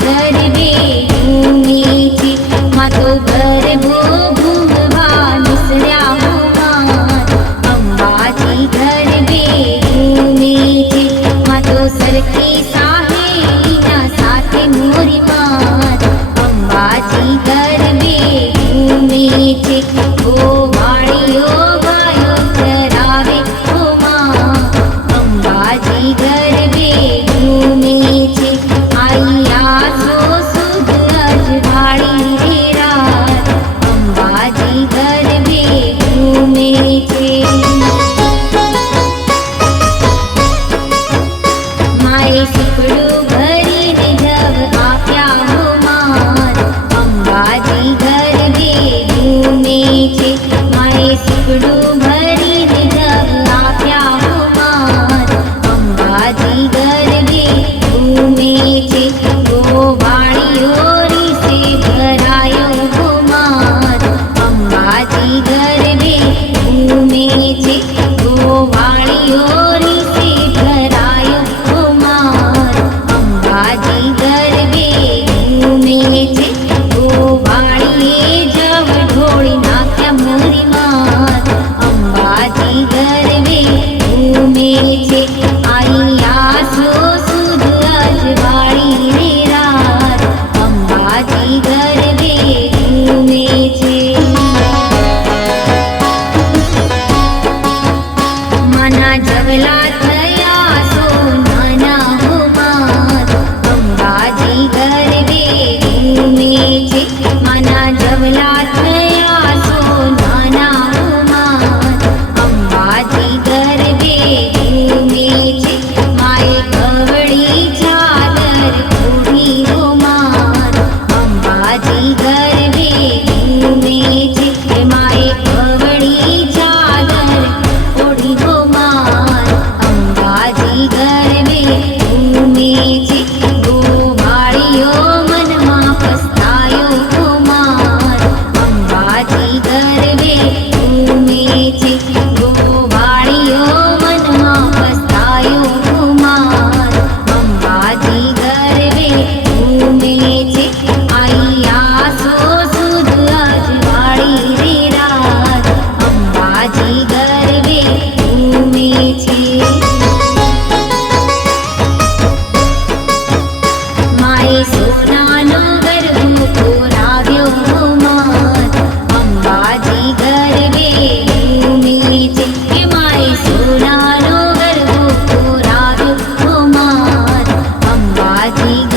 day. You. bailar. Ji